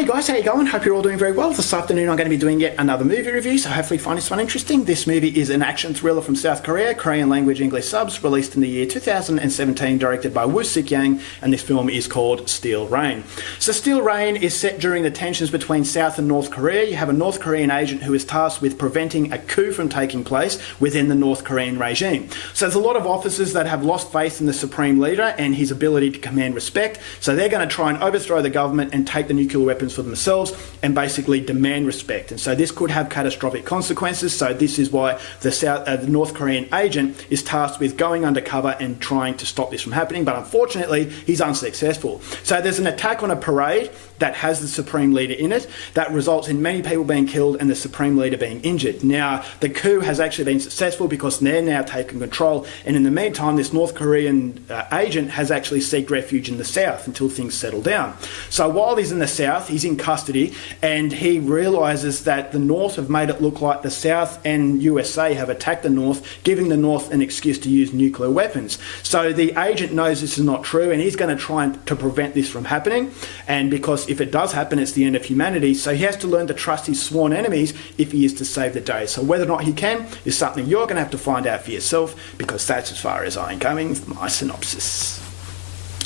Hey guys, how you going? Hope you're all doing very well. This afternoon I'm going to be doing yet another movie review, so hopefully you find this one interesting. This movie is an action thriller from South Korea, Korean language English subs, released in the year 2017, directed by Woo Sik Yang, and this film is called Steel Rain. So Steel Rain is set during the tensions between South and North Korea. You have a North Korean agent who is tasked with preventing a coup from taking place within the North Korean regime. So there's a lot of officers that have lost faith in the supreme leader and his ability to command respect, so they're going to try and overthrow the government and take the nuclear weapons for themselves and basically demand respect. And so this could have catastrophic consequences. So this is why the North Korean agent is tasked with going undercover and trying to stop this from happening. But unfortunately, he's unsuccessful. So there's an attack on a parade that has the supreme leader in it that results in many people being killed and the supreme leader being injured. Now, the coup has actually been successful because they're now taking control. And in the meantime, this North Korean agent has actually sought refuge in the south until things settle down. So while he's in the south, he's in custody, and he realises that the North have made it look like the South and USA have attacked the North, giving the North an excuse to use nuclear weapons. So the agent knows this is not true, and he's going to try to prevent this from happening. And because if it does happen, it's the end of humanity. So he has to learn to trust his sworn enemies if he is to save the day. So whether or not he can is something you're going to have to find out for yourself, because that's as far as I'm going with my synopsis.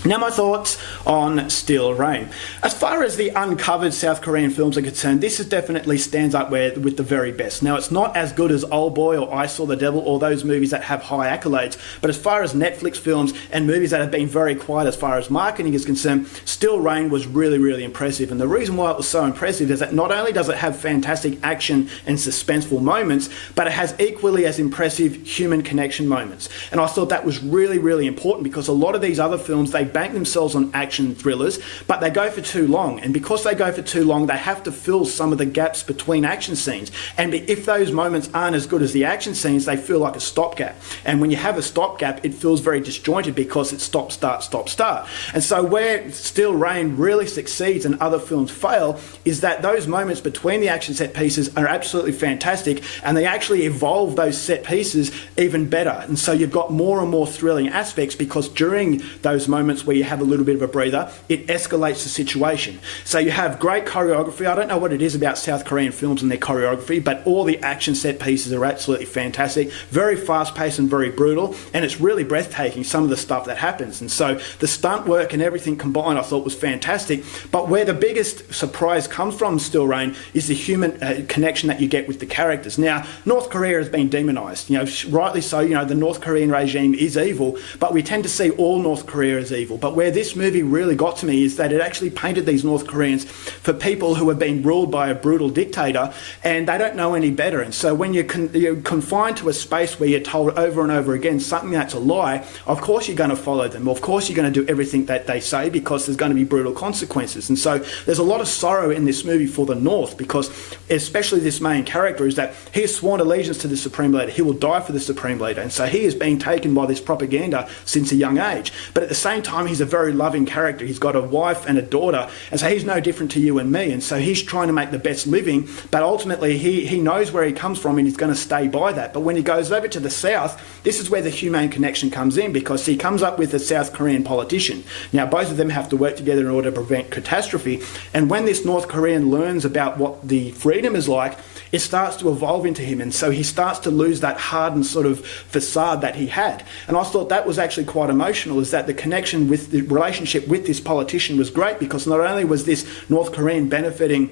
Now my thoughts on Steel Rain. As far as the uncovered South Korean films are concerned, this is definitely stands up with the very best. Now it's not as good as Old Boy or I Saw the Devil or those movies that have high accolades, but as far as Netflix films and movies that have been very quiet as far as marketing is concerned, Steel Rain was really, really impressive. And the reason why it was so impressive is that not only does it have fantastic action and suspenseful moments, but it has equally as impressive human connection moments. And I thought that was really, really important, because a lot of these other films, they bank themselves on action thrillers, but they go for too long. And because they go for too long, they have to fill some of the gaps between action scenes. And if those moments aren't as good as the action scenes, they feel like a stopgap. And when you have a stopgap, it feels very disjointed because it's stop, start, stop, start. And so where Steel Rain really succeeds and other films fail is that those moments between the action set pieces are absolutely fantastic, and they actually evolve those set pieces even better. And so you've got more and more thrilling aspects, because during those moments where you have a little bit of a breather, it escalates the situation. So you have great choreography. I don't know what it is about South Korean films and their choreography, but all the action set pieces are absolutely fantastic, very fast paced and very brutal, and it's really breathtaking, some of the stuff that happens. And so the stunt work and everything combined I thought was fantastic. But where the biggest surprise comes from Steel Rain is the human connection that you get with the characters. Now, North Korea has been demonised, rightly so. The North Korean regime is evil, but we tend to see all North Korea as evil. But where this movie really got to me is that it actually painted these North Koreans for people who have been ruled by a brutal dictator, and they don't know any better. And so when you're confined to a space where you're told over and over again something that's a lie, of course you're going to follow them. Of course you're going to do everything that they say, because there's going to be brutal consequences. And so there's a lot of sorrow in this movie for the North, because especially this main character is that he has sworn allegiance to the Supreme Leader. He will die for the Supreme Leader. And so he is being taken by this propaganda since a young age. But at the same time, he's a very loving character. He's got a wife and a daughter, and so he's no different to you and me. And so he's trying to make the best living, but ultimately he knows where he comes from, and he's going to stay by that. But when he goes over to the South, this is where the humane connection comes in, because he comes up with a South Korean politician. Now, both of them have to work together in order to prevent catastrophe. And when this North Korean learns about what the freedom is like, it starts to evolve into him. And so he starts to lose that hardened sort of facade that he had. And I thought that was actually quite emotional, is that the connection with the relationship with this politician was great, because not only was this North Korean benefiting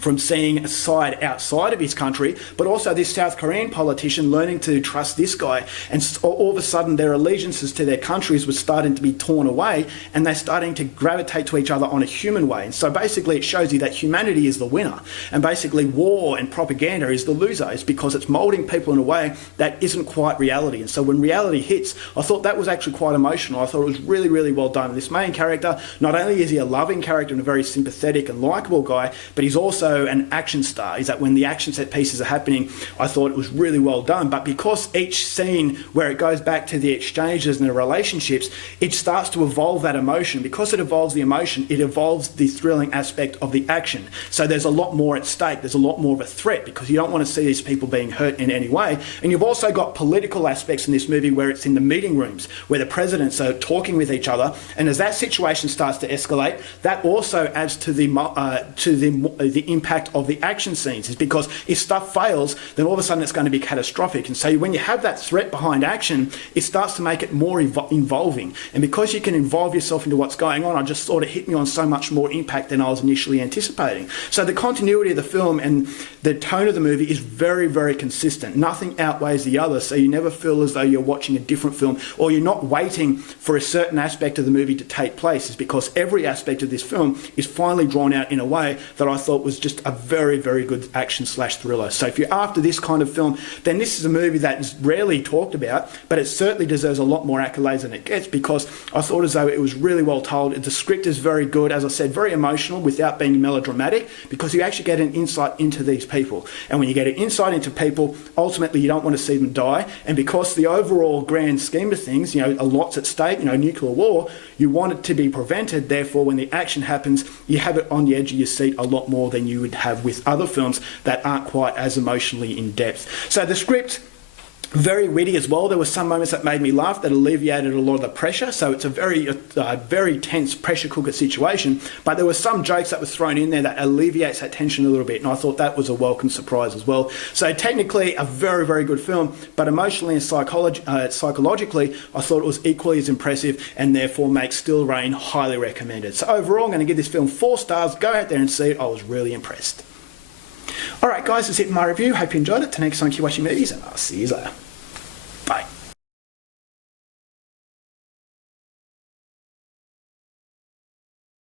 from seeing a side outside of his country, but also this South Korean politician learning to trust this guy. And all of a sudden their allegiances to their countries were starting to be torn away, and they're starting to gravitate to each other on a human way. And so basically it shows you that humanity is the winner, and basically war and propaganda is the loser. It's because it's moulding people in a way that isn't quite reality. And so when reality hits, I thought that was actually quite emotional. I thought it was really, really well done. This main character, not only is he a loving character and a very sympathetic and likeable guy, but he's also also an action star, is that when the action set pieces are happening, I thought it was really well done. But because each scene where it goes back to the exchanges and the relationships, it starts to evolve that emotion. Because it evolves the emotion, it evolves the thrilling aspect of the action. So there's a lot more at stake. There's a lot more of a threat because you don't want to see these people being hurt in any way. And you've also got political aspects in this movie where it's in the meeting rooms where the presidents are talking with each other. And as that situation starts to escalate, that also adds to the impact of the action scenes. Is because if stuff fails, then all of a sudden it's going to be catastrophic. And so when you have that threat behind action, it starts to make it more involving. And because you can involve yourself into what's going on, I just thought it hit me on so much more impact than I was initially anticipating. So the continuity of the film and the tone of the movie is very, very consistent. Nothing outweighs the other, so you never feel as though you're watching a different film or you're not waiting for a certain aspect of the movie to take place. It's because every aspect of this film is finally drawn out in a way that I thought was just a very, very good action/thriller. So if you're after this kind of film, then this is a movie that is rarely talked about, but it certainly deserves a lot more accolades than it gets because I thought as though it was really well told. The script is very good, as I said, very emotional without being melodramatic because you actually get an insight into these people. And when you get an insight into people, ultimately you don't want to see them die. And because the overall grand scheme of things, a lot's at stake, nuclear war, you want it to be prevented. Therefore, when the action happens, you have it on the edge of your seat a lot more than you would have with other films that aren't quite as emotionally in depth. So the script, very witty as well. There were some moments that made me laugh that alleviated a lot of the pressure. So it's a very tense pressure cooker situation. But there were some jokes that were thrown in there that alleviates that tension a little bit. And I thought that was a welcome surprise as well. So technically a very, very good film. But emotionally and psychologically, I thought it was equally as impressive and therefore makes Still Rain highly recommended. So overall, I'm going to give this film 4 stars. Go out there and see it. I was really impressed. Alright guys, that's it for my review. Hope you enjoyed it. Till next time, keep watching movies and I'll see you later.